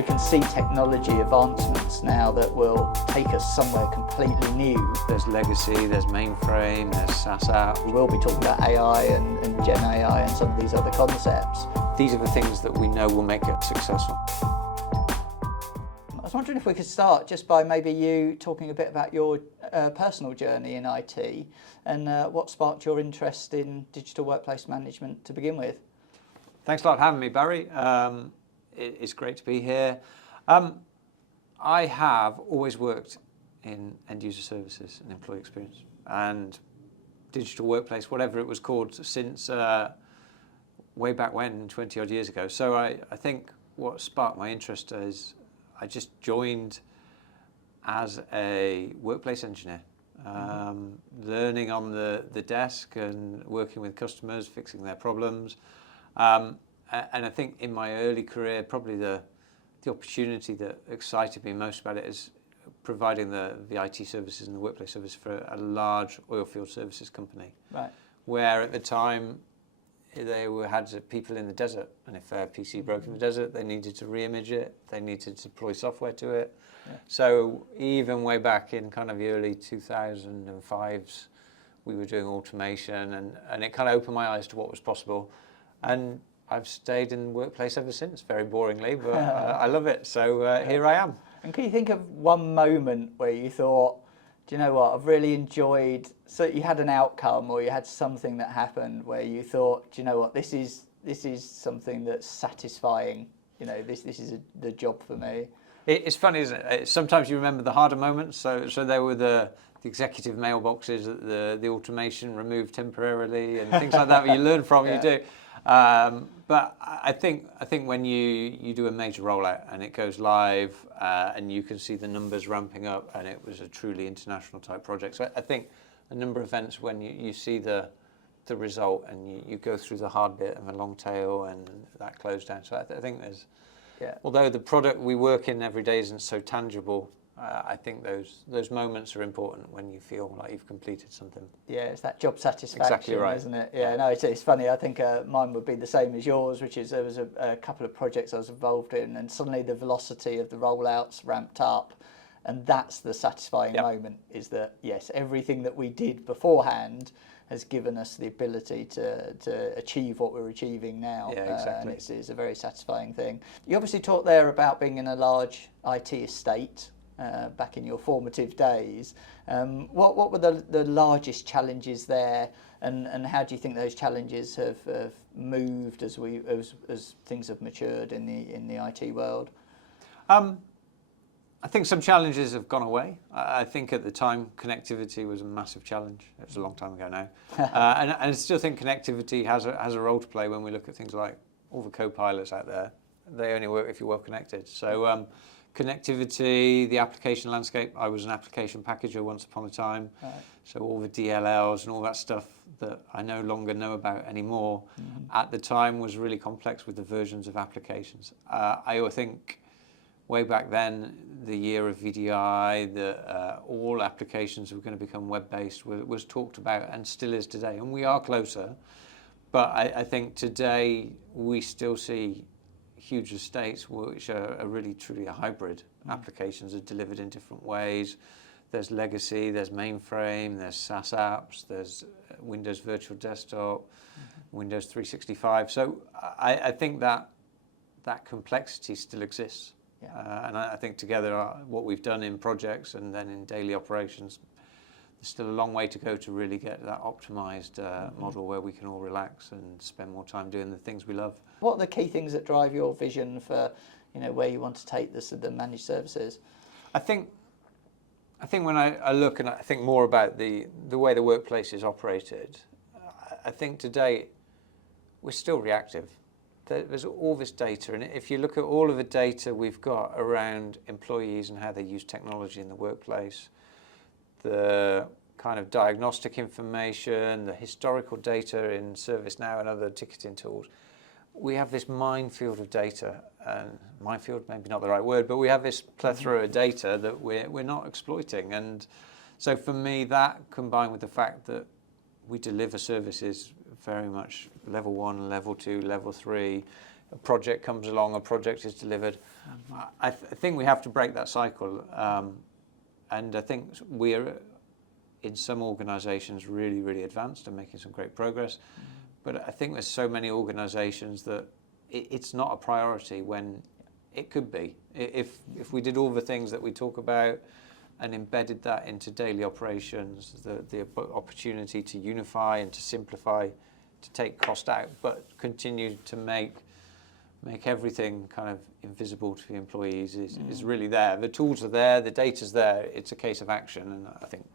We can see technology advancements now that will take us somewhere completely new. There's legacy, there's mainframe, there's SaaS app. We will be talking about AI and Gen AI and some of these other concepts. These are the things that we know will make it successful. I was wondering if we could start just by maybe you talking a bit about your personal journey in IT and what sparked your interest in digital workplace management to begin with. Thanks a lot for having me, Barry. It's great to be here. I have always worked in end user services and employee experience and digital workplace, whatever it was called, since way back when, 20 odd years ago. So I think what sparked my interest is I just joined as a workplace engineer, learning on the desk and working with customers, fixing their problems. And I think in my early career, probably the opportunity that excited me most about it is providing the IT services and the workplace service for a large oil field services company. Right. Where at the time they had people in the desert, and if their PC broke in the desert, they needed to re-image it, they needed to deploy software to it. Yeah. So even way back in kind of the early 2005s, we were doing automation, and it kind of opened my eyes to what was possible. And I've stayed in the workplace ever since, very boringly, but I love it. So here I am. And can you think of one moment where you thought, do you know what, I've really enjoyed, so you had an outcome or you had something that happened where you thought, do you know what, this is something that's satisfying, you know, this is the job for me? It's funny, isn't it? Sometimes you remember the harder moments. So there were the executive mailboxes that the automation removed temporarily and things like that you learn from, yeah. You do. But I think when you do a major rollout and it goes live and you can see the numbers ramping up and it was a truly international type project. So I think a number of events when you see the result and you go through the hard bit of a long tail and that closed down. So I think there's, yeah. Although the product we work in every day isn't so tangible, I think those moments are important when you feel like you've completed something. Yeah, it's that job satisfaction, exactly right. Isn't it? Yeah, no, it's funny. I think mine would be the same as yours, which is there was a couple of projects I was involved in, and suddenly the velocity of the rollouts ramped up, and that's the satisfying moment. Is that yes, everything that we did beforehand has given us the ability to achieve what we're achieving now. Yeah, exactly. And it's a very satisfying thing. You obviously talked there about being in a large IT estate. Back in your formative days, what were the largest challenges there, and how do you think those challenges have moved as things have matured in the IT world? I think some challenges have gone away. I think at the time connectivity was a massive challenge. It was a long time ago now, and I still think connectivity has a role to play when we look at things like all the co-pilots out there. They only work if you're well connected. So. Connectivity, the application landscape. I was an application packager once upon a time, right. So all the DLLs and all that stuff that I no longer know about anymore, at the time was really complex with the versions of applications. I think way back then, the year of VDI, all applications were going to become web-based was talked about and still is today, and we are closer. But I think today we still see huge estates which are really truly a hybrid. Applications are delivered in different ways. There's legacy, there's mainframe, there's SaaS apps, there's Windows Virtual Desktop, Windows 365. So I think that complexity still exists. Yeah. And I think together what we've done in projects and then in daily operations, there's still a long way to go to really get that optimized model where we can all relax and spend more time doing the things we love. What are the key things that drive your vision for, where you want to take the managed services? I think when I look and I think more about the way the workplace is operated, I think today we're still reactive. There's all this data, and if you look at all of the data we've got around employees and how they use technology in the workplace, the kind of diagnostic information, the historical data in ServiceNow and other ticketing tools, we have this minefield of data, and minefield maybe not the right word, but we have this plethora of data that we're not exploiting. And so for me, that combined with the fact that we deliver services very much level 1, level 2, level 3, a project comes along, a project is delivered. I think we have to break that cycle, and I think we're in some organisations really, really advanced and making some great progress. But I think there's so many organisations that it's not a priority when it could be. If we did all the things that we talk about and embedded that into daily operations, the opportunity to unify and to simplify, to take cost out, but continue to make everything kind of invisible to the employees is really there. The tools are there, the data's there, it's a case of action. And I think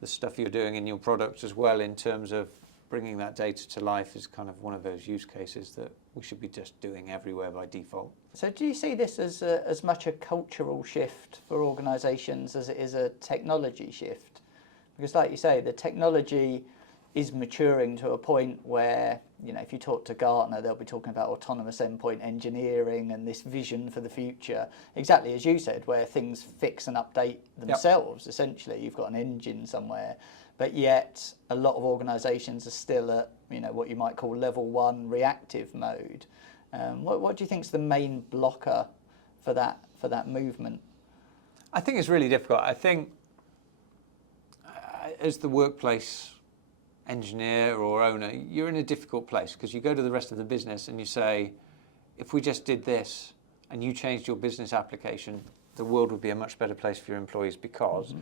the stuff you're doing in your product as well in terms of bringing that data to life is kind of one of those use cases that we should be just doing everywhere by default. So do you see this as much a cultural shift for organisations as it is a technology shift? Because like you say, the technology is maturing to a point where, you know, if you talk to Gartner, they'll be talking about autonomous endpoint engineering and this vision for the future, exactly as you said, where things fix and update themselves. Yep. Essentially, you've got an engine somewhere, but yet a lot of organisations are still at, you know, what you might call level 1 reactive mode. What do you think is the main blocker for that movement? I think it's really difficult. I think as the workplace engineer or owner, you're in a difficult place because you go to the rest of the business and you say, if we just did this and you changed your business application, the world would be a much better place for your employees, because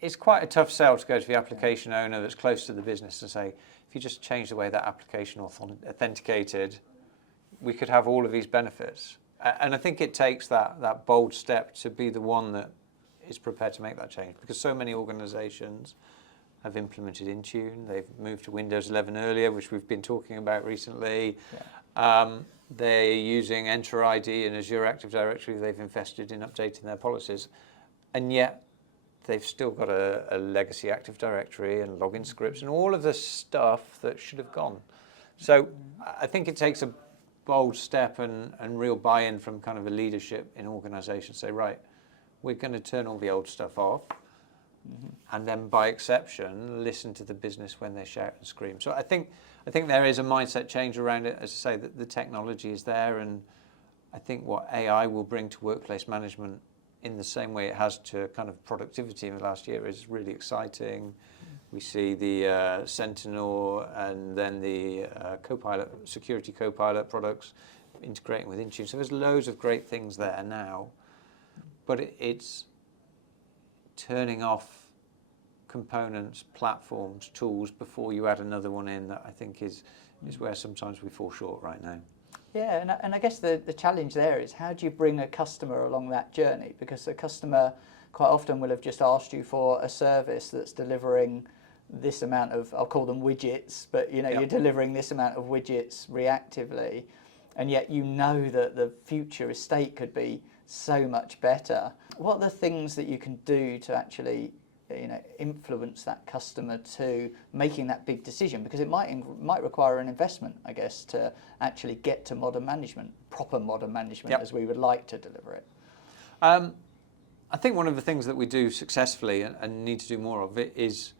it's quite a tough sell to go to the application owner that's close to the business and say, if you just change the way that application authenticated, we could have all of these benefits. And I think it takes that bold step to be the one that is prepared to make that change, because so many organizations have implemented Intune. They've moved to Windows 11 earlier, which we've been talking about recently. Yeah. They're using Enter ID and Azure Active Directory. They've invested in updating their policies. And yet they've still got a legacy Active Directory and login scripts and all of the stuff that should have gone. So I think it takes a bold step and real buy-in from kind of a leadership in organizations. Say, right, we're going to turn all the old stuff off. And then, by exception, listen to the business when they shout and scream. So I think there is a mindset change around it. As I say, that the technology is there, and I think what AI will bring to workplace management, in the same way it has to kind of productivity in the last year, is really exciting. We see the Sentinel and then the Copilot, Security Copilot products integrating with Intune. So there's loads of great things there now, but it's turning off components, platforms, tools before you add another one in that I think is where sometimes we fall short right now. Yeah, and I guess the challenge there is, how do you bring a customer along that journey? Because the customer quite often will have just asked you for a service that's delivering this amount of, I'll call them widgets, but you know, you're delivering this amount of widgets reactively, and yet you know that the future estate could be so much better. What are the things that you can do to actually, you know, influence that customer to making that big decision? Because it might require an investment, I guess, to actually get to modern management, proper modern management, as we would like to deliver it. I think one of the things that we do successfully and need to do more of it is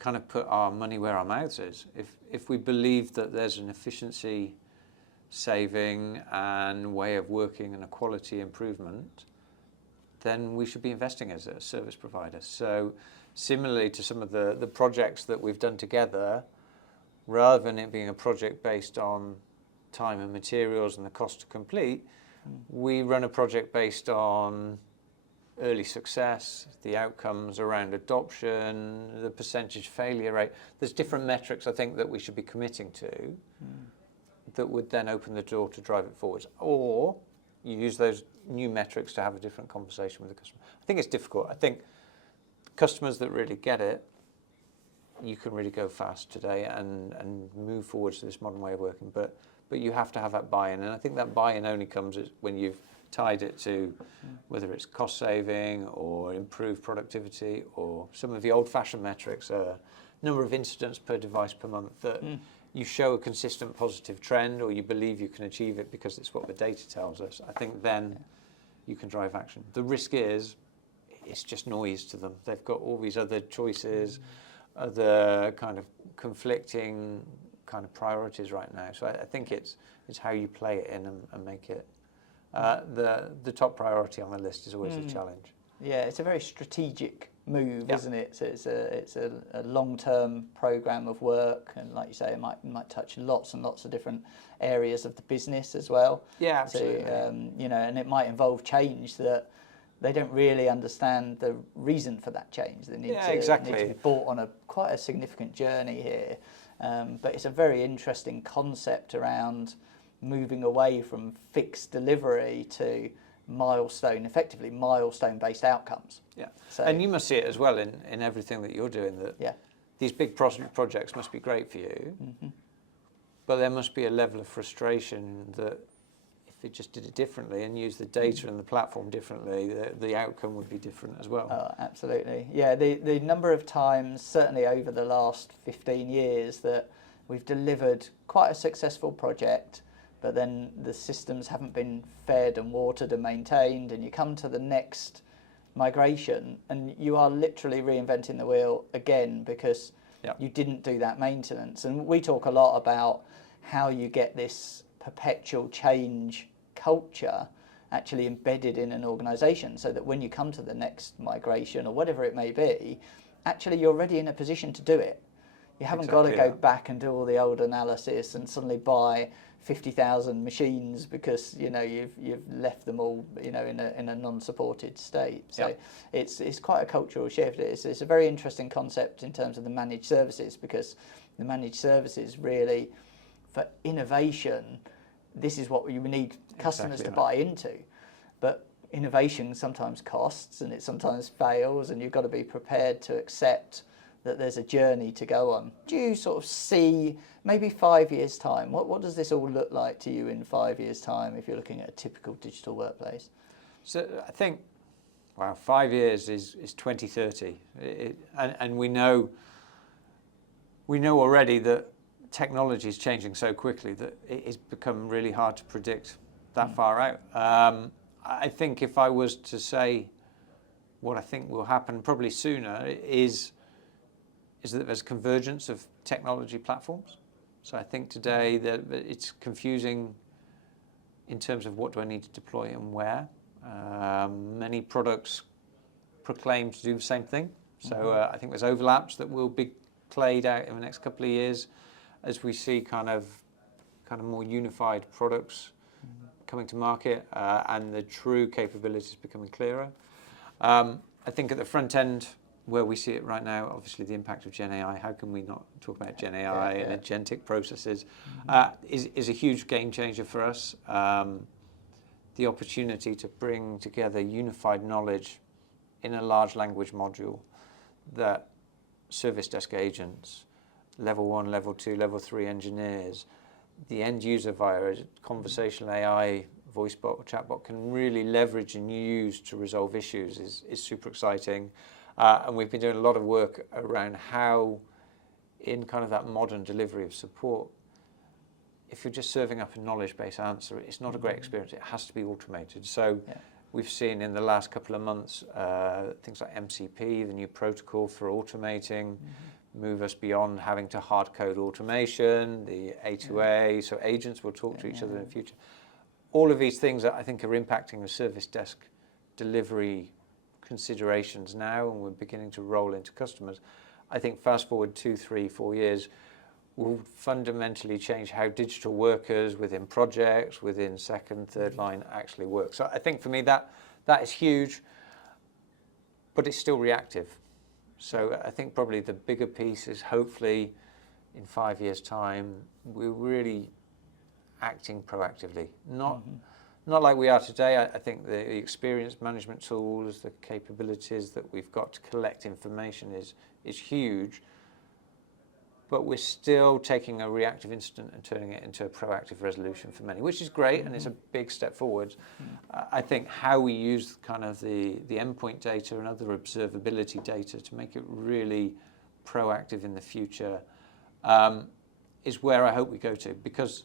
kind of put our money where our mouths is. If we believe that there's an efficiency saving and way of working and a quality improvement, then we should be investing as a service provider. So similarly to some of the projects that we've done together, rather than it being a project based on time and materials and the cost to complete, we run a project based on early success, the outcomes around adoption, the percentage failure rate. There's different metrics I think that we should be committing to that would then open the door to drive it forwards. Or you use those new metrics to have a different conversation with the customer. I think it's difficult. I think customers that really get it, you can really go fast today and move forwards to this modern way of working. But you have to have that buy-in. And I think that buy-in only comes when you've tied it to whether it's cost saving or improved productivity, or some of the old-fashioned metrics, number of incidents per device per month, that you show a consistent positive trend, or you believe you can achieve it because it's what the data tells us. I think then you can drive action. The risk is it's just noise to them. They've got all these other choices, other kind of conflicting kind of priorities right now. So I think it's how you play it in and make it the top priority on the list is always a challenge. Yeah, it's a very strategic move, isn't it? So it's a long-term program of work, and like you say, it might touch lots and lots of different areas of the business as well. Yeah, absolutely. So, and it might involve change that they don't really understand the reason for that change. They need exactly. need to be brought on quite a significant journey here. But it's a very interesting concept around moving away from fixed delivery to effectively milestone-based outcomes. Yeah, so, and you must see it as well in everything that you're doing, that these big projects must be great for you, but there must be a level of frustration that if they just did it differently and used the data and the platform differently, the outcome would be different as well. Oh, absolutely. Yeah, the number of times, certainly over the last 15 years, that we've delivered quite a successful project, but then the systems haven't been fed and watered and maintained, and you come to the next migration and you are literally reinventing the wheel again because you didn't do that maintenance. And we talk a lot about how you get this perpetual change culture actually embedded in an organisation, so that when you come to the next migration or whatever it may be, actually you're already in a position to do it. You haven't got to go back and do all the old analysis and suddenly buy 50,000 machines because you've left them all in a non-supported state. So it's quite a cultural shift. It's a very interesting concept in terms of the managed services, because the managed services really, for innovation, this is what you need customers to buy into. But innovation sometimes costs and it sometimes fails, and you've got to be prepared to accept that there's a journey to go on. Do you sort of see maybe 5 years' time? What does this all look like to you in 5 years' time if you're looking at a typical digital workplace? So I think, 5 years is 2030, and we know already that technology is changing so quickly that it's become really hard to predict that far out. I think if I was to say what I think will happen probably sooner is that there's convergence of technology platforms. So I think today that it's confusing in terms of what do I need to deploy and where. Many products proclaim to do the same thing. So I think there's overlaps that will be played out in the next couple of years as we see kind of more unified products coming to market and the true capabilities becoming clearer. I think at the front end, where we see it right now, obviously the impact of Gen AI, how can we not talk about Gen AI and agentic processes, is a huge game changer for us. The opportunity to bring together unified knowledge in a large language module that service desk agents, level 1, level 2, level 3 engineers, the end user via a conversational AI voice bot or chatbot can really leverage and use to resolve issues is super exciting. And we've been doing a lot of work around how, in kind of that modern delivery of support, if you're just serving up a knowledge-based answer, it's not a great experience. It has to be automated. So we've seen in the last couple of months things like MCP, the new protocol for automating, move us beyond having to hard code automation, the A2A, so agents will talk to each other in the future. All of these things I think are impacting the service desk delivery considerations now, and we're beginning to roll into customers. I think fast forward 2, 3, 4 years will fundamentally change how digital workers within projects, within second, third line actually work. So I think for me that is huge, but it's still reactive. So I think probably the bigger piece is hopefully in 5 years' time we're really acting proactively, not like we are today. I think the experience management tools, the capabilities that we've got to collect information is huge, but we're still taking a reactive incident and turning it into a proactive resolution for many, which is great, and it's a big step forward. I think how we use kind of the endpoint data and other observability data to make it really proactive in the future is where I hope we go to, because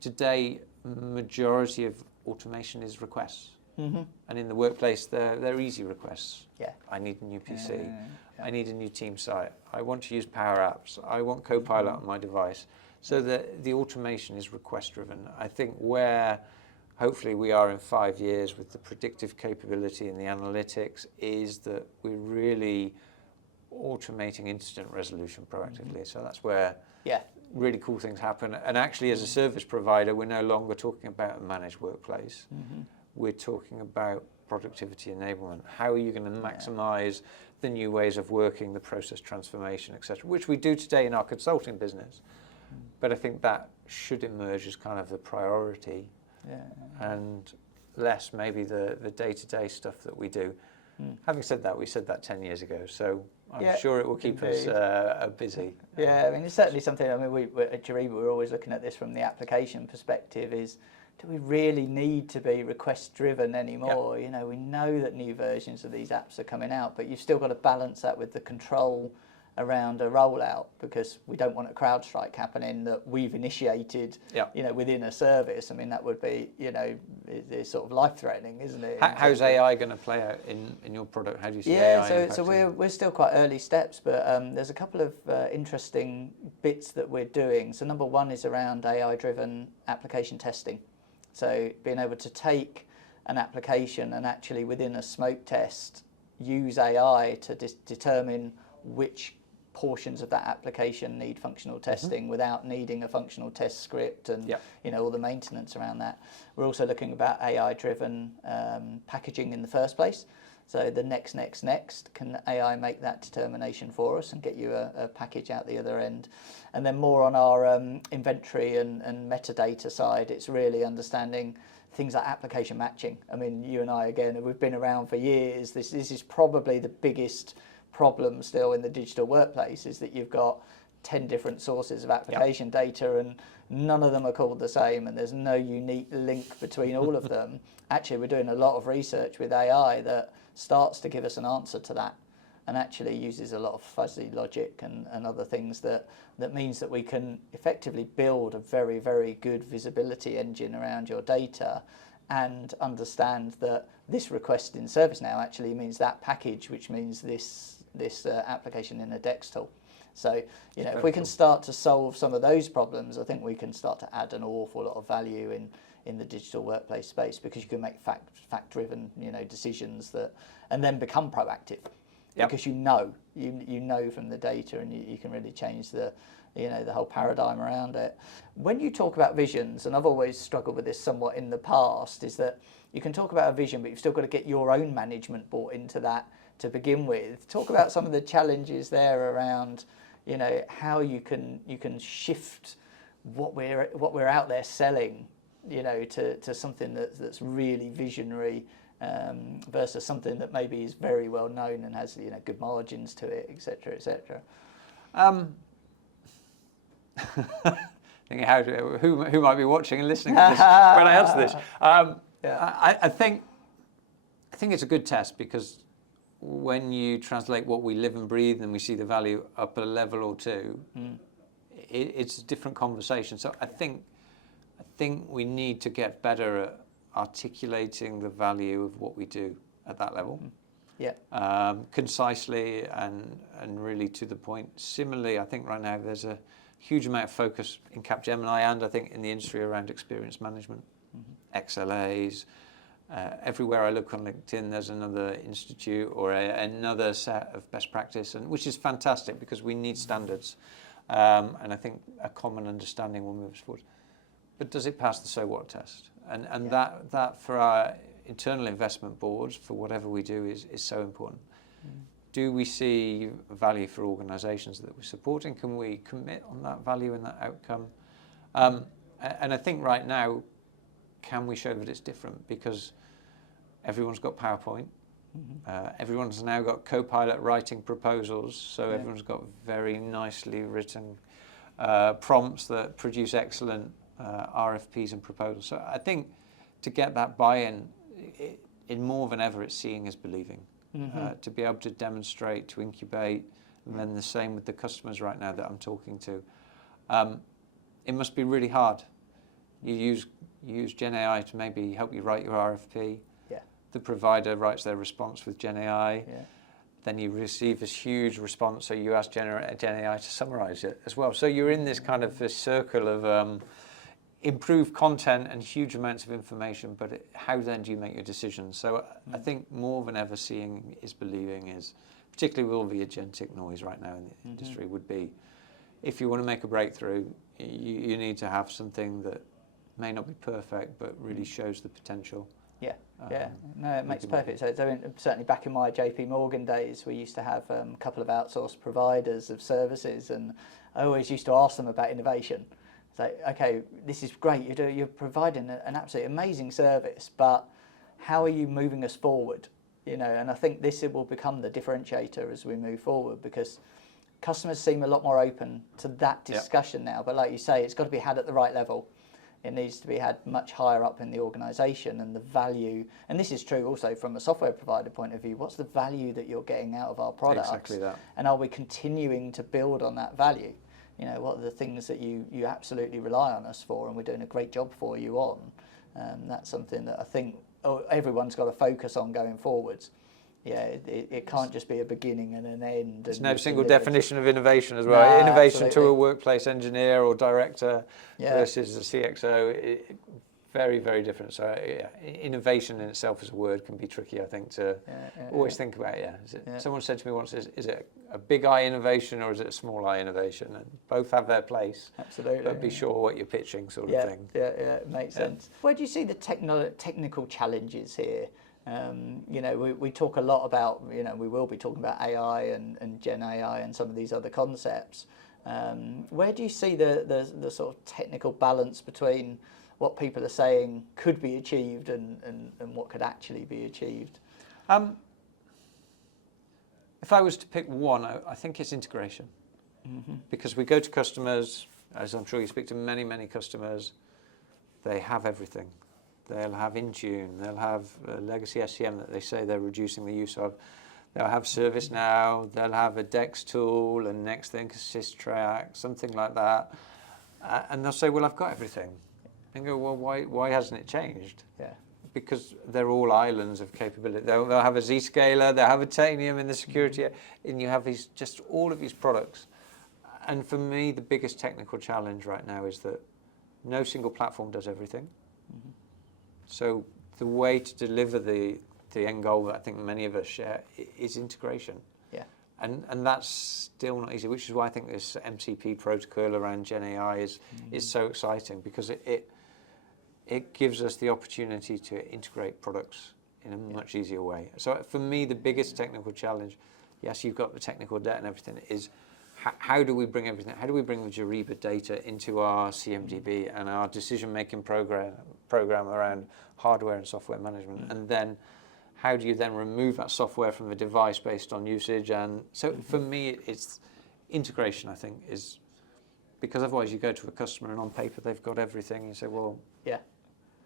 today majority of automation is requests. And in the workplace, they're easy requests. I need a new PC. I need a new team site. I want to use Power Apps. I want Copilot on my device. So the automation is request driven. I think where hopefully we are in 5 years with the predictive capability and the analytics, is that we're really automating incident resolution proactively. So that's where really cool things happen. And actually, as a service provider, we're no longer talking about a managed workplace. We're talking about productivity enablement. How are you going to maximize the new ways of working, the process transformation, etc., which we do today in our consulting business. But I think that should emerge as kind of the priority, and less maybe the day-to-day stuff that we do. Having said that, we said that 10 years ago, so I'm sure it will keep us busy. Yeah, I mean, it's certainly something. I mean, we at Juriba, we're always looking at this from the application perspective. Is, do we really need to be request-driven anymore? You know, we know that new versions of these apps are coming out, but you've still got to balance that with the control around a rollout, because we don't want a CrowdStrike happening that we've initiated, you know, within a service. I mean, that would be, you know, it's sort of life-threatening, isn't it? How's AI going to play out in your product? How do you see AI? So we're still quite early steps, but there's a couple of interesting bits that we're doing. So number one is around AI-driven application testing. So being able to take an application and actually within a smoke test use AI to determine which portions of that application need functional testing without needing a functional test script and you know, all the maintenance around that. We're also looking about AI-driven packaging in the first place. So the next, can AI make that determination for us and get you a package out the other end? And then more on our inventory and metadata side, it's really understanding things like application matching. I mean, you and I, again, we've been around for years. This is probably the biggest problem still in the digital workplace, is that you've got 10 different sources of application data and none of them are called the same and there's no unique link between all of them. Actually, we're doing a lot of research with AI that starts to give us an answer to that, and actually uses a lot of fuzzy logic and other things that means that we can effectively build a very, very good visibility engine around your data and understand that this request in ServiceNow actually means that package, which means this application in a DEX tool. So, you know, if we can start to solve some of those problems, I think we can start to add an awful lot of value in the digital workplace space, because you can make fact-driven, you know, decisions that, and then become proactive, because you know from the data, and you can really change the, you know, the whole paradigm around it. When you talk about visions, and I've always struggled with this somewhat in the past, is that you can talk about a vision, but you've still got to get your own management bought into that to begin with. Talk about some of the challenges there around, you know, how you can shift what we're out there selling, you know, to something that's really visionary, versus something that maybe is very well known and has, you know, good margins to it, etc., etc. Thinking who might be watching and listening to this when I answer this. I think it's a good test, because when you translate what we live and breathe and we see the value up a level or two, it's a different conversation. So I think we need to get better at articulating the value of what we do at that level. Concisely and really to the point. Similarly, I think right now there's a huge amount of focus in Capgemini and I think in the industry around experience management, XLAs. Everywhere I look on LinkedIn, there's another institute or another set of best practice, and which is fantastic, because we need standards, and I think a common understanding will move us forward. But does it pass the so what test? And that for our internal investment boards, for whatever we do, is so important. Do we see value for organisations that we're supporting? Can we commit on that value and that outcome? And I think right now, can we show that it's different? Because everyone's got PowerPoint. Everyone's now got Copilot writing proposals. So everyone's got very nicely written prompts that produce excellent RFPs and proposals. So I think to get that buy-in, in more than ever, it's seeing is believing. To be able to demonstrate, to incubate, and then the same with the customers right now that I'm talking to. It must be really hard. You use Gen AI to maybe help you write your RFP. The provider writes their response with Gen AI. Then you receive this huge response, so you ask Gen AI to summarize it as well. So you're in this kind of this circle of improve content and huge amounts of information, but how then do you make your decisions? So I think more than ever, seeing is believing is, particularly with all the agentic noise right now in the industry, would be, if you want to make a breakthrough, you need to have something that may not be perfect, but really shows the potential. Yeah, no, it makes perfect sense. I mean, certainly back in my JP Morgan days, we used to have a couple of outsourced providers of services, and I always used to ask them about innovation. It's like, okay, this is great, you're providing an absolutely amazing service, but how are you moving us forward? And I think this will become the differentiator as we move forward, because customers seem a lot more open to that discussion now. But like you say, it's got to be had at the right level. It needs to be had much higher up in the organisation, and the value, and this is true also from a software provider point of view, what's the value that you're getting out of our products? Exactly that. And are we continuing to build on that value? What are the things that you absolutely rely on us for, and we're doing a great job for you on? That's something that I think everyone's got to focus on going forwards. It can't just be a beginning and an end. There's no single definition of innovation as well. No, innovation absolutely. To a workplace engineer or director versus a CXO, very, very different. So innovation in itself as a word can be tricky, I think, to always think about. Someone said to me once, is it a big I innovation or is it a small I innovation? And both have their place. Absolutely. But be sure what you're pitching, sort of thing. Yeah, it makes sense. Where do you see the technical challenges here? We talk a lot about, we will be talking about AI and Gen AI and some of these other concepts. Where do you see the sort of technical balance between what people are saying could be achieved and what could actually be achieved? If I was to pick one, I think it's integration. Because we go to customers, as I'm sure you speak to many, many customers, they have everything. They'll have Intune, they'll have legacy SCM that they say they're reducing the use of. They'll have ServiceNow, they'll have a DEX tool, and next thing, SysTrack, something like that. And they'll say, well, I've got everything. And go, well, why hasn't it changed? Because they're all islands of capability. They'll have a Zscaler, they'll have a Tanium in the security, and you have just all of these products. And for me, the biggest technical challenge right now is that no single platform does everything. So the way to deliver the end goal that I think many of us share is integration. And that's still not easy, which is why I think this MCP protocol around Gen AI is so exciting, because it gives us the opportunity to integrate products in a much easier way. So for me, the biggest technical challenge, yes, you've got the technical debt and everything, is how do we bring everything? How do we bring the Juriba data into our CMDB and our decision-making program around hardware and software management? And then how do you then remove that software from the device based on usage? And so for me, it's integration, I think, is because otherwise you go to a customer and on paper they've got everything. You say, well,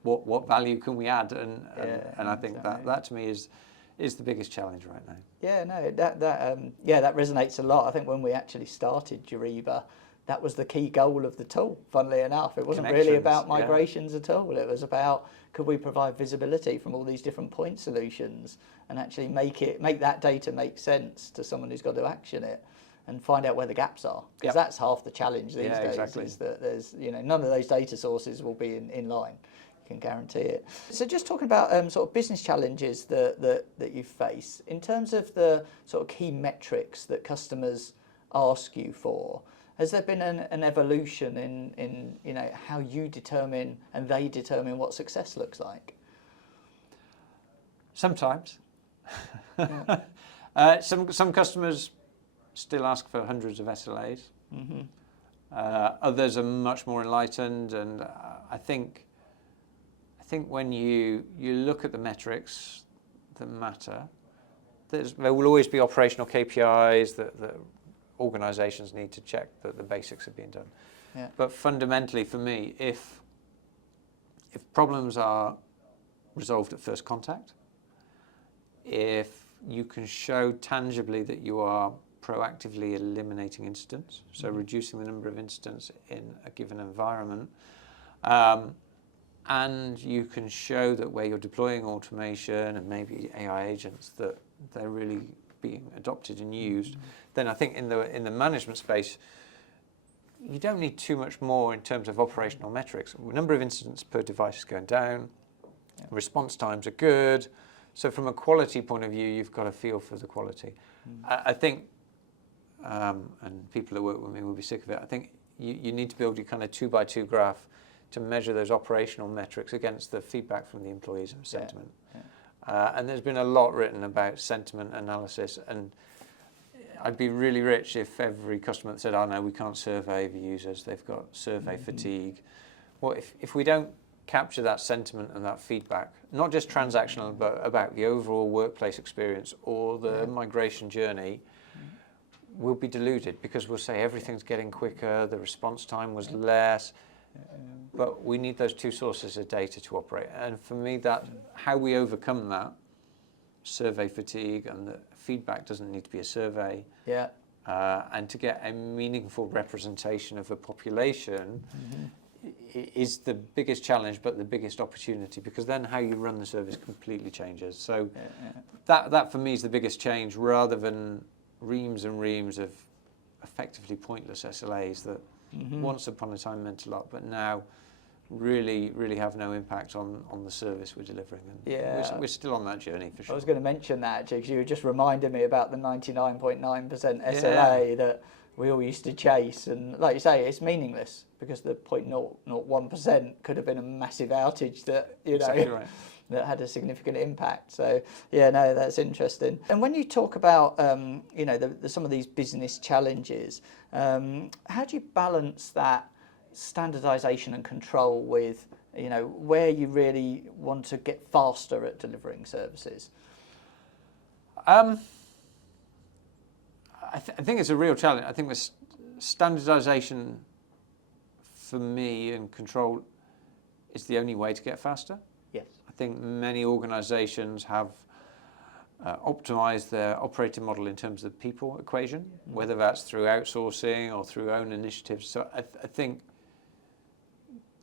what value can we add? And I think that to me is the biggest challenge right now. That resonates a lot. I think when we actually started Juriba, that was the key goal of the tool, funnily enough. It wasn't really about migrations at all. It was about, could we provide visibility from all these different point solutions and actually make that data make sense to someone who's got to action it and find out where the gaps are. Because that's half the challenge these days, is that there's, none of those data sources will be in line. Can guarantee it. So just talking about sort of business challenges that you face, in terms of the sort of key metrics that customers ask you for, has there been an evolution in how you determine and they determine what success looks like? Sometimes. Some customers still ask for hundreds of SLAs. Others are much more enlightened, and I think when you look at the metrics that matter, there will always be operational KPIs that organisations need to check that the basics are being done. But fundamentally, for me, if problems are resolved at first contact, if you can show tangibly that you are proactively eliminating incidents, so reducing the number of incidents in a given environment, and you can show that where you're deploying automation and maybe AI agents, that they're really being adopted and used, then I think in the management space, you don't need too much more in terms of operational metrics. The number of incidents per device is going down. Yeah. Response times are good. So from a quality point of view, you've got a feel for the quality. I think, and people that work with me will be sick of it, I think you need to build your kind of 2x2 graph to measure those operational metrics against the feedback from the employees and sentiment. And there's been a lot written about sentiment analysis, and I'd be really rich if every customer that said, oh no, we can't survey the users, they've got survey fatigue. Well, if we don't capture that sentiment and that feedback, not just transactional, but about the overall workplace experience or the migration journey, we'll be deluded, because we'll say everything's getting quicker, the response time was less, but we need those two sources of data to operate. And for me, that how we overcome that survey fatigue, and the feedback doesn't need to be a survey, and to get a meaningful representation of the population is the biggest challenge, but the biggest opportunity, because then how you run the service completely changes. So that for me is the biggest change, rather than reams and reams of effectively pointless SLAs that once upon a time meant a lot, but now really have no impact on the service we're delivering. And we're still on that journey, for sure. I was going to mention that, because you were just reminding me about the 99.9% SLA that we all used to chase, and like you say, it's meaningless, because the 0.001% could have been a massive outage that Exactly right. that had a significant impact. So no, that's interesting. And when you talk about some of these business challenges, how do you balance that standardization and control with where you really want to get faster at delivering services? I think it's a real challenge. I think the standardization for me and control is the only way to get faster. Yes. I think many organizations have optimized their operating model in terms of the people equation, whether that's through outsourcing or through own initiatives. So I think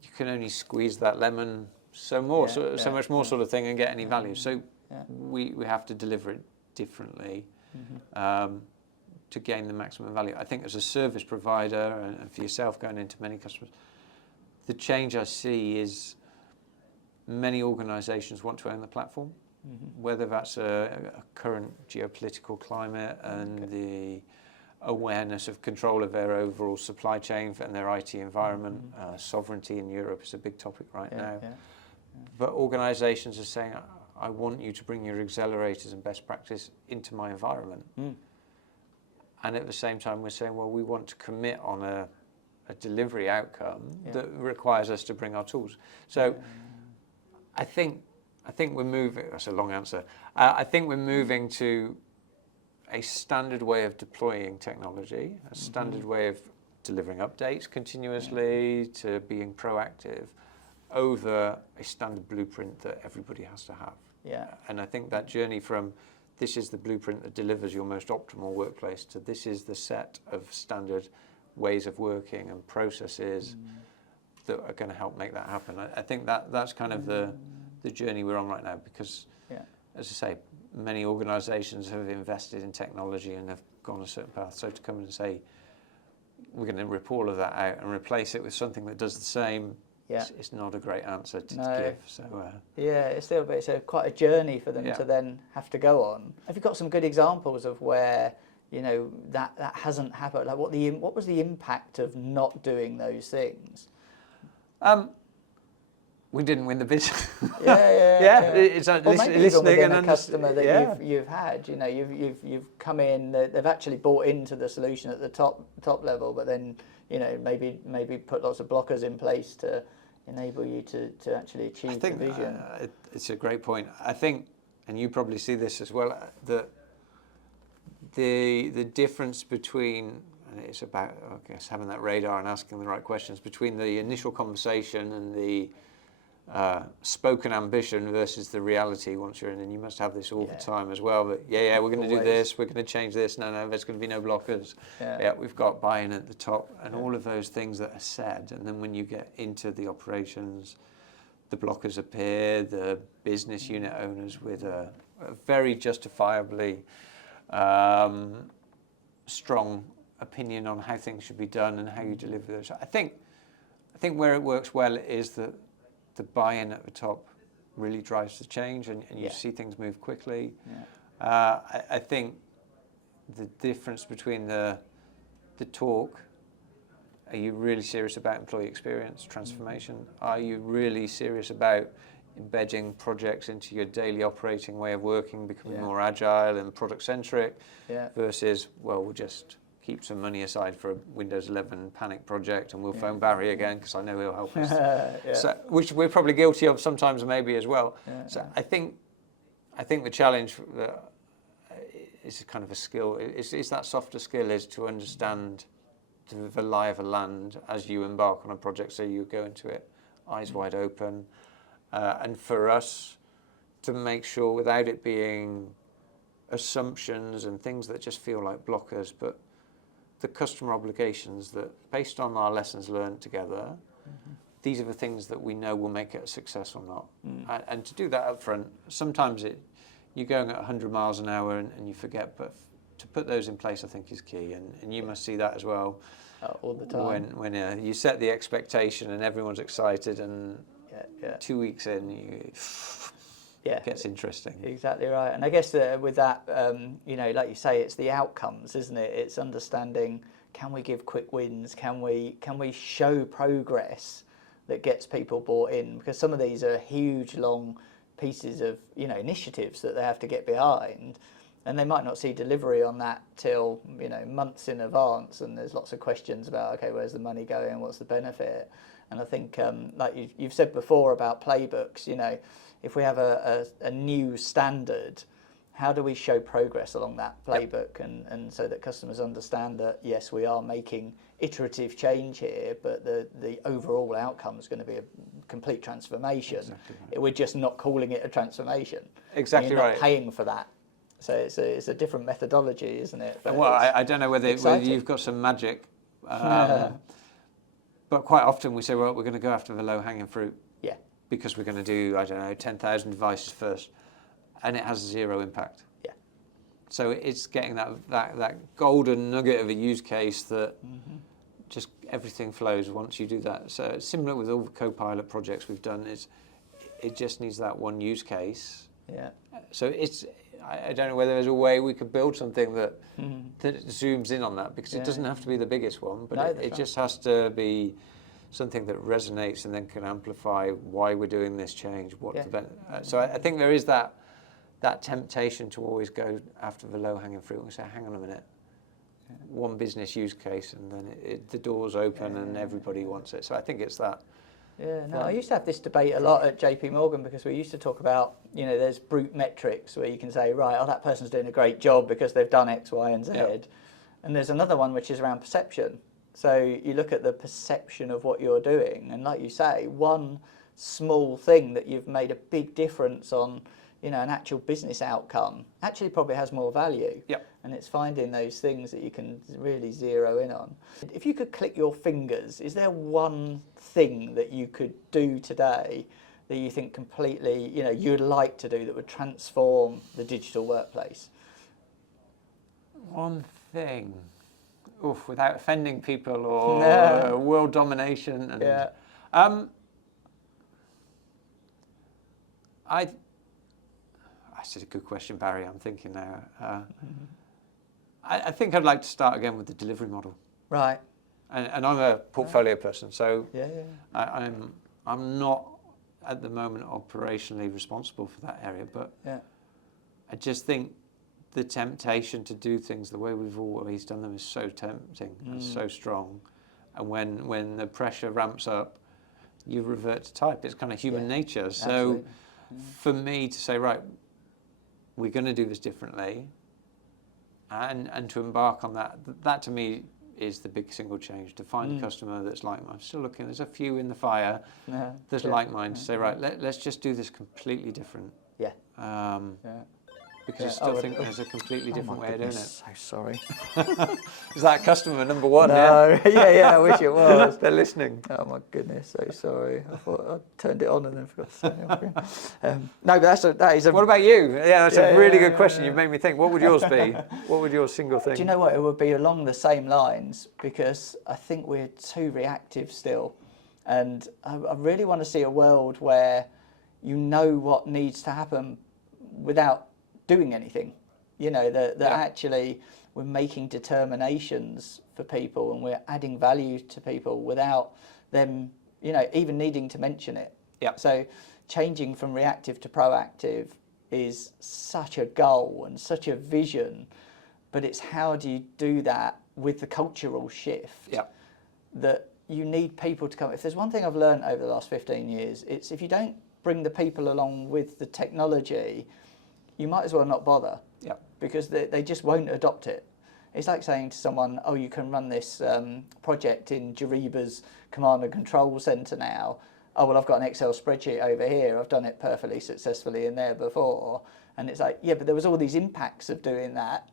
you can only squeeze that lemon so much more sort of thing and get any value. So we have to deliver it differently to gain the maximum value. I think as a service provider, and for yourself going into many customers, the change I see is many organizations want to own the platform, whether that's a current geopolitical climate and the awareness of control of their overall supply chain and their IT environment. Sovereignty in Europe is a big topic right now. But organizations are saying, I want you to bring your accelerators and best practice into my environment. And at the same time, we're saying, well, we want to commit on a delivery outcome that requires us to bring our tools. So I think we're moving, that's a long answer. I think we're moving to a standard way of deploying technology, a standard way of delivering updates continuously, to being proactive, over a standard blueprint that everybody has to have. And I think that journey from this is the blueprint that delivers your most optimal workplace to this is the set of standard ways of working and processes that are going to help make that happen. I think that's kind of the journey we're on right now, because, as I say, many organizations have invested in technology and have gone a certain path. So to come and say, we're going to rip all of that out and replace it with something that does the same, it's not a great answer to give. So it's quite a journey for them to then have to go on. Have you got some good examples of where that hasn't happened? Like what was the impact of not doing those things? We didn't win the business. It's listening and a customer that you've had. You've come in. They've actually bought into the solution at the top level, but then maybe put lots of blockers in place to enable you to actually achieve the vision. It's a great point. I think, and you probably see this as well, that the difference between, and it's about, I guess, having that radar and asking the right questions, between the initial conversation and the spoken ambition versus the reality once you're in, and you must have this all the time as well, that we're going to do this, we're going to change this, no, there's going to be no blockers, we've got buy-in at the top, and all of those things that are said, and then when you get into the operations, the blockers appear, the business unit owners with a very justifiably strong opinion on how things should be done and how you deliver those. I think where it works well is that the buy-in at the top really drives the change, and you see things move quickly. I think the difference between the talk, are you really serious about employee experience transformation? Are you really serious about embedding projects into your daily operating way of working, becoming more agile and product-centric, versus, well, we'll just keep some money aside for a Windows 11 panic project and we'll phone Barry again because I know he'll help us. So, which we're probably guilty of sometimes maybe as well. So I think the challenge is kind of a skill, is that softer skill, is to understand the lie of the land as you embark on a project, so you go into it eyes wide open. And for us to make sure, without it being assumptions and things that just feel like blockers, but the customer obligations that, based on our lessons learned together, these are the things that we know will make it a success or not. And to do that up front, sometimes you're going at 100 miles an hour and you forget, but to put those in place I think is key, and you must see that as well. All the time. When you set the expectation and everyone's excited, and 2 weeks in, it gets interesting. Exactly right. And I guess with that, like you say, it's the outcomes, isn't it? It's understanding, can we give quick wins? Can we show progress that gets people bought in? Because some of these are huge, long pieces of initiatives that they have to get behind, and they might not see delivery on that till months in advance. And there's lots of questions about, okay, where's the money going? What's the benefit? And I think, like you've said before about playbooks, if we have a new standard, how do we show progress along that playbook, and so that customers understand that, yes, we are making iterative change here, but the overall outcome is going to be a complete transformation. Exactly right. We're just not calling it a transformation. Exactly You're right. not paying for that. So it's a different methodology, isn't it? But well, I don't know whether you've got some magic, but quite often we say, well, we're going to go after the low-hanging fruit. Yeah. Because we're going to do, 10,000 devices first, and it has zero impact. Yeah. So it's getting that golden nugget of a use case that just everything flows once you do that. So it's similar with all the co-pilot projects we've done. It just needs that one use case. Yeah. So I don't know whether there's a way we could build something that zooms in on that, because it doesn't have to be the biggest one, but it just has to be something that resonates and then can amplify why we're doing this change. So I think there is that temptation to always go after the low-hanging fruit and say, hang on a minute, one business use case, and then the door's open and everybody wants it. So I think it's that. Yeah, no, I used to have this debate a lot at JP Morgan, because we used to talk about, there's brute metrics where you can say, right, that person's doing a great job because they've done X, Y, and Z. Yep. And there's another one which is around perception. So you look at the perception of what you're doing, and like you say, one small thing that you've made a big difference on, an actual business outcome actually probably has more value. Yep. And it's finding those things that you can really zero in on. If you could click your fingers, is there one thing that you could do today that you think completely, you'd like to do that would transform the digital workplace? One thing, without offending people or world domination. And, that's a good question, Barry. I'm thinking now. I think I'd like to start again with the delivery model. Right. And I'm a portfolio person, so I'm not at the moment operationally responsible for that area, but I just think the temptation to do things the way we've always done them is so tempting and so strong. And when the pressure ramps up, you revert to type. It's kind of human nature. So for me to say, right, we're going to do this differently, and to embark on that to me is the big single change, to find a customer that's like mine. I'm still looking, there's a few in the fire that's like mine, to say, right, let's just do this completely different. Yeah. because you still think there's a completely different way of doing it. So sorry. Is that customer number one? No, yeah, I wish it was. They're listening. Oh my goodness, so sorry. I thought I turned it on and then forgot to turn it off. No, but that is a. What about you? Yeah, that's a really good question. Yeah. You've made me think. What would yours be? What would your single thing? Do you know what? It would be along the same lines, because I think we're too reactive still. And I really want to see a world where you know what needs to happen without doing anything. You know, that actually we're making determinations for people and we're adding value to people without them, you know, even needing to mention it. Yeah. So changing from reactive to proactive is such a goal and such a vision, but it's how do you do that with the cultural shift that you need people to come. If there's one thing I've learned over the last 15 years, it's if you don't bring the people along with the technology, you might as well not bother, because they just won't adopt it. It's like saying to someone, oh, you can run this project in Juriba's command and control center now. Oh, well, I've got an Excel spreadsheet over here. I've done it perfectly successfully in there before. And it's like, yeah, but there was all these impacts of doing that.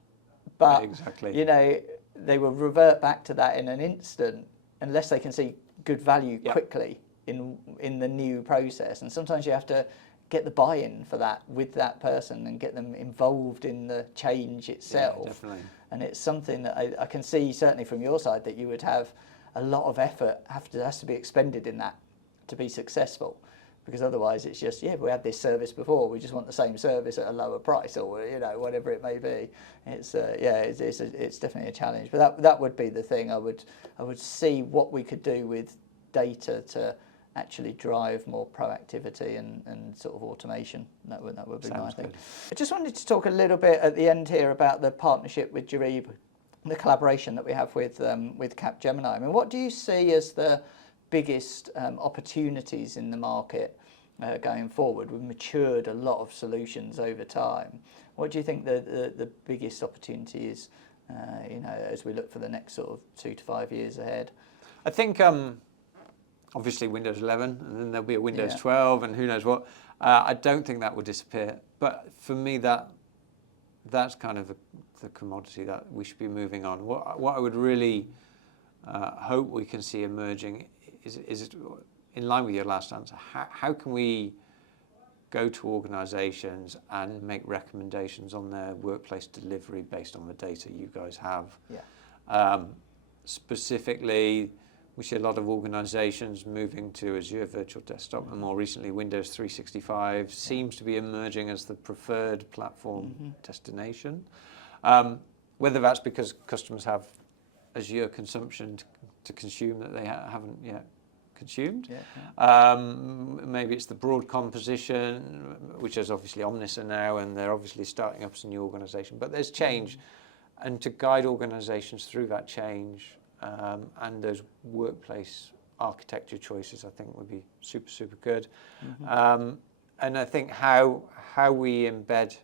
But, you know, they will revert back to that in an instant unless they can see good value quickly in the new process. And sometimes you have to get the buy-in for that with that person and get them involved in the change itself. Yeah, definitely. And it's something that I can see certainly from your side that you would have a lot of effort has to be expended in that to be successful, because otherwise it's just, we had this service before, we just want the same service at a lower price, or, you know, whatever it may be. It's it's definitely a challenge, but that would be the thing. I would see what we could do with data to actually drive more proactivity and sort of automation. That would be my thing. I just wanted to talk a little bit at the end here about the partnership with Juriba, the collaboration that we have with Capgemini. I mean, what do you see as the biggest opportunities in the market going forward? We've matured a lot of solutions over time. What do you think the biggest opportunity is, you know, as we look for the next sort of 2 to 5 years ahead? I think obviously Windows 11, and then there'll be a Windows 12, and who knows what. I don't think that will disappear. But for me, that's kind of the commodity that we should be moving on. What I would really hope we can see emerging is in line with your last answer. How can we go to organisations and make recommendations on their workplace delivery based on the data you guys have? Specifically, we see a lot of organisations moving to Azure Virtual Desktop, and more recently Windows 365 seems to be emerging as the preferred platform destination. Whether that's because customers have Azure consumption to consume that they haven't yet consumed. Maybe it's the Broadcom position, which is obviously Omnissa now, and they're obviously starting up as a new organisation. But there's change, and to guide organisations through that change and those workplace architecture choices, I think would be super, super good. And I think how we embed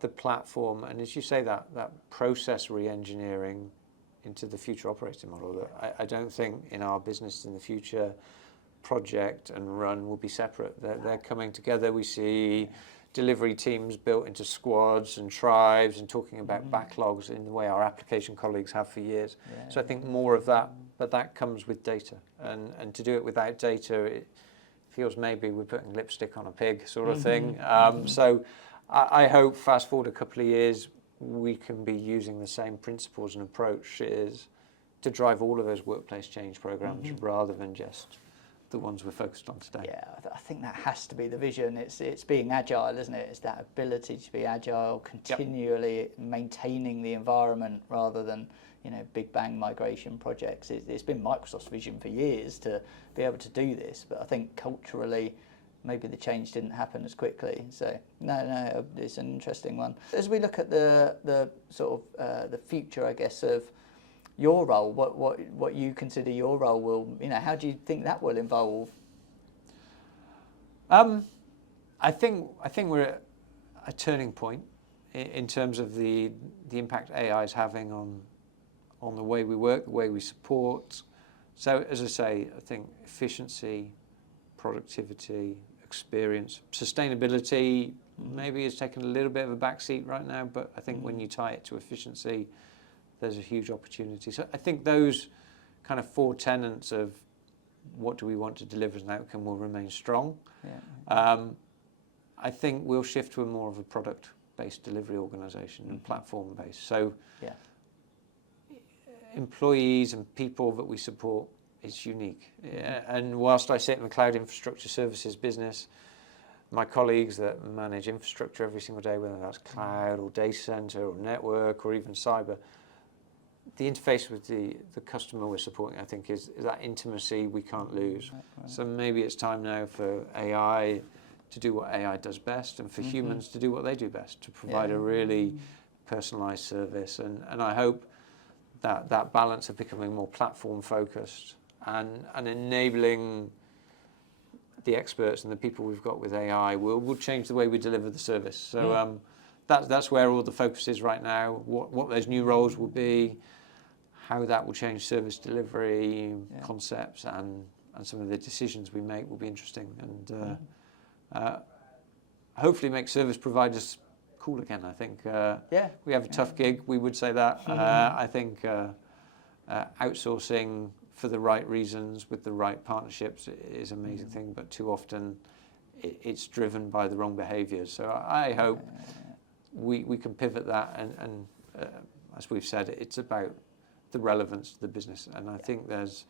the platform, and as you say, that process re-engineering into the future operating model. I don't think in our business in the future, project and run will be separate. They're coming together. We see delivery teams built into squads and tribes and talking about backlogs in the way our application colleagues have for years. So I think more of that, but that comes with data. And to do it without data, it feels maybe we're putting lipstick on a pig sort of thing. So I hope fast forward a couple of years, we can be using the same principles and approaches to drive all of those workplace change programs rather than just the ones we're focused on today. Yeah, I think that has to be the vision. It's being agile, isn't it? It's that ability to be agile, continually maintaining the environment rather than, you know, big bang migration projects. It's been Microsoft's vision for years to be able to do this, but I think culturally maybe the change didn't happen as quickly. So no, it's an interesting one. As we look at the sort of the future, I guess, of your role, what you consider your role will, you know, how do you think that will evolve? I think we're at a turning point in terms of the impact AI is having on the way we work, the way we support. So as I say, I think efficiency, productivity, experience, sustainability, maybe has taken a little bit of a backseat right now, but I think when you tie it to efficiency, there's a huge opportunity. So I think those kind of 4 tenets of what do we want to deliver as an outcome will remain strong. I think we'll shift to a more of a product-based delivery organisation and platform-based. So employees and people that we support, it's unique. And whilst I sit in the cloud infrastructure services business, my colleagues that manage infrastructure every single day, whether that's cloud or data center or network or even cyber, the interface with the customer we're supporting, I think, is that intimacy we can't lose. Right. So maybe it's time now for AI to do what AI does best, and for humans to do what they do best, to provide a really personalised service. And I hope that balance of becoming more platform focused and enabling the experts and the people we've got with AI will change the way we deliver the service. So that's where all the focus is right now, what those new roles will be, how that will change service delivery concepts, and some of the decisions we make will be interesting, and hopefully make service providers cool again. I think we have a tough gig, we would say that. I think outsourcing for the right reasons with the right partnerships is an amazing thing, but too often it's driven by the wrong behaviours. So I hope we can pivot that, and as we've said, it's about the relevance to the business, and I think there's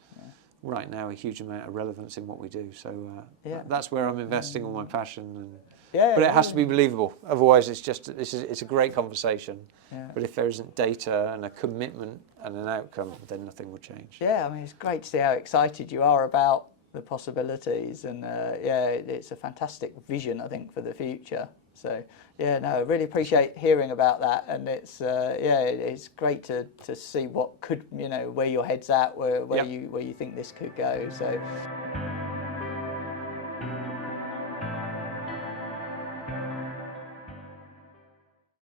right now a huge amount of relevance in what we do. So that's where I'm investing all my passion, and but it has to be believable. Otherwise, it's a great conversation. But if there isn't data and a commitment and an outcome, then nothing will change. Yeah, I mean, it's great to see how excited you are about the possibilities, and it's a fantastic vision, I think, for the future. So I really appreciate hearing about that, and it's great to see what could, where your head's at, where you think this could go. So.